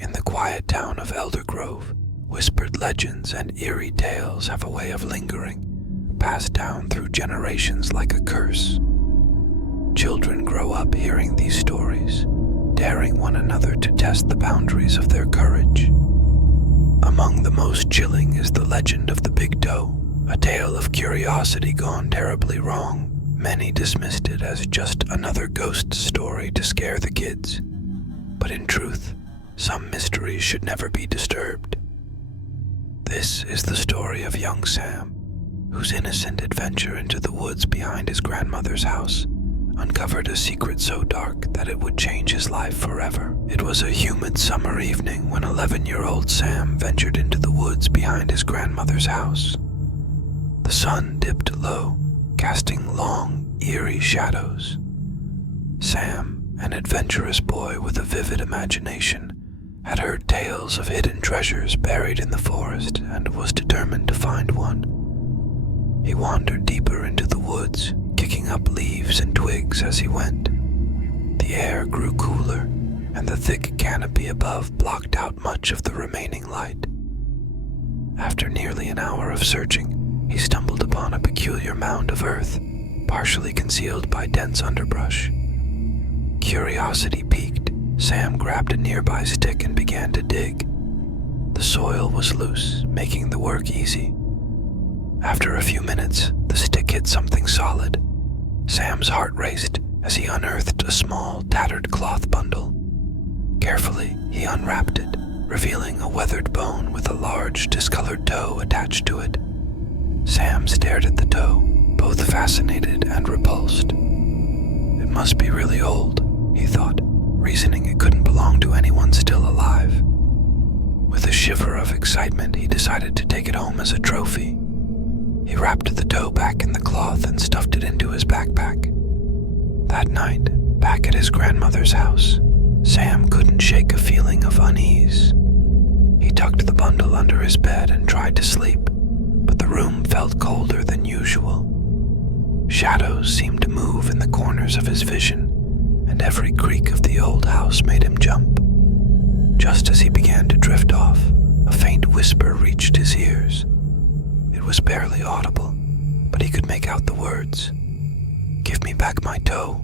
In the quiet town of Eldergrove, whispered legends and eerie tales have a way of lingering, passed down through generations like a curse. Children grow up hearing these stories, daring one another to test the boundaries of their courage. Among the most chilling is the legend of the Big Toe, a tale of curiosity gone terribly wrong. Many dismissed it as just another ghost story to scare the kids. But in truth, some mysteries should never be disturbed. This is the story of young Sam, whose innocent adventure into the woods behind his grandmother's house uncovered a secret so dark that it would change his life forever. It was a humid summer evening when 11-year-old Sam ventured into the woods behind his grandmother's house. The sun dipped low, casting long, eerie shadows. Sam, an adventurous boy with a vivid imagination, had heard tales of hidden treasures buried in the forest and was determined to find one. He wandered deeper into the woods, kicking up leaves and twigs as he went. The air grew cooler, and the thick canopy above blocked out much of the remaining light. After nearly an hour of searching, he stumbled upon a peculiar mound of earth, partially concealed by dense underbrush. Curiosity piqued, Sam grabbed a nearby stick and began to dig. The soil was loose, making the work easy. After a few minutes, the stick hit something solid. Sam's heart raced as he unearthed a small, tattered cloth bundle. Carefully, he unwrapped it, revealing a weathered bone with a large, discolored toe attached to it. Sam stared at the toe, both fascinated and repulsed. It must be really old, he thought, reasoning it couldn't belong to anyone still alive. With a shiver of excitement, he decided to take it home as a trophy. He wrapped the toe back in the cloth and stuffed it into his backpack. That night, back at his grandmother's house, Sam couldn't shake a feeling of unease. He tucked the bundle under his bed and tried to sleep, but the room felt colder than usual. Shadows seemed to move in the corners of his vision, and every creak of the old house made him jump. Just as he began to drift off, a faint whisper reached his ears. It was barely audible, but he could make out the words, "Give me back my toe."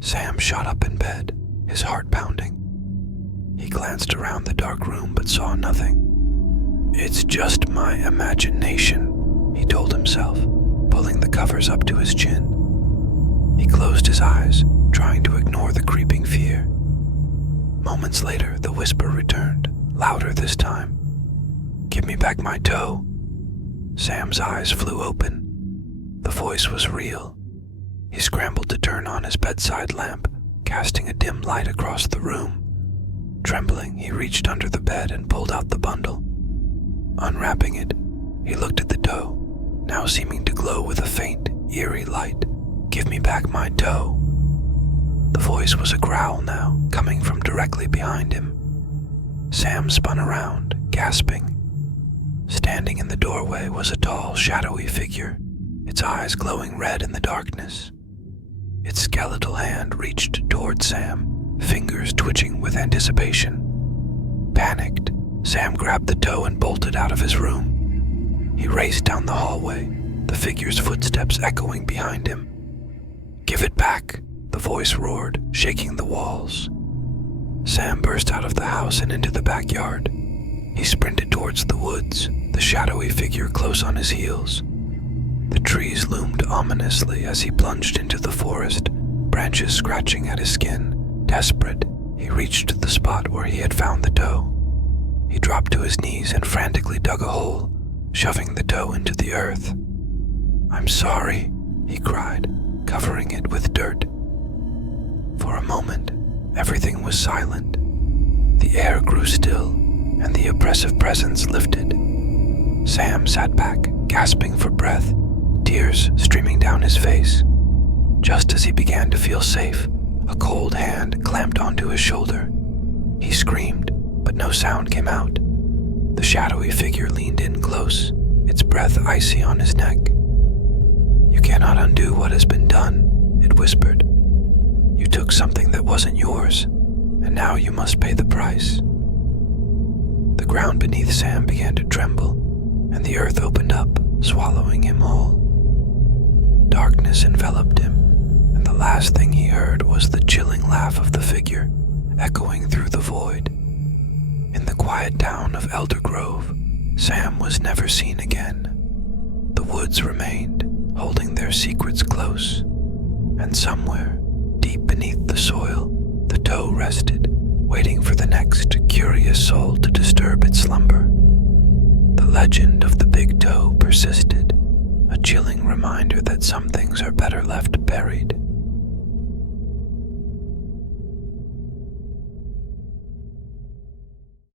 Sam shot up in bed, his heart pounding. He glanced around the dark room but saw nothing. "It's just my imagination," he told himself, pulling the covers up to his chin. He closed his eyes, trying to ignore the creeping fear. Moments later, the whisper returned, louder this time. "Give me back my toe." Sam's eyes flew open. The voice was real. He scrambled to turn on his bedside lamp, casting a dim light across the room. Trembling, he reached under the bed and pulled out the bundle. Unwrapping it, he looked at the toe, now seeming to glow with a faint, eerie light. "Give me back my toe." The voice was a growl now, coming from directly behind him. Sam spun around, gasping. Standing in the doorway was a tall, shadowy figure, its eyes glowing red in the darkness. Its skeletal hand reached toward Sam, fingers twitching with anticipation. Panicked, Sam grabbed the toe and bolted out of his room. He raced down the hallway, the figure's footsteps echoing behind him. "Give it back," the voice roared, shaking the walls. Sam burst out of the house and into the backyard. He sprinted towards the woods, the shadowy figure close on his heels. The trees loomed ominously as he plunged into the forest, branches scratching at his skin. Desperate, he reached the spot where he had found the toe. He dropped to his knees and frantically dug a hole, shoving the toe into the earth. "I'm sorry," he cried, covering it with dirt. For a moment, everything was silent. The air grew still, and the oppressive presence lifted. Sam sat back, gasping for breath, tears streaming down his face. Just as he began to feel safe, a cold hand clamped onto his shoulder. He screamed, but no sound came out. The shadowy figure leaned in close, its breath icy on his neck. "You cannot undo what has been done," it whispered. "You took something that wasn't yours, and now you must pay the price." The ground beneath Sam began to tremble, and the earth opened up, swallowing him whole. Darkness enveloped him, and the last thing he heard was the chilling laugh of the figure, echoing through the void. In the quiet town of Eldergrove, Sam was never seen again. The woods remained, holding their secrets close, and somewhere, deep beneath the soil, the toe rested, waiting for the next curious soul to disturb its slumber. The legend of the big toe persisted, a chilling reminder that some things are better left buried.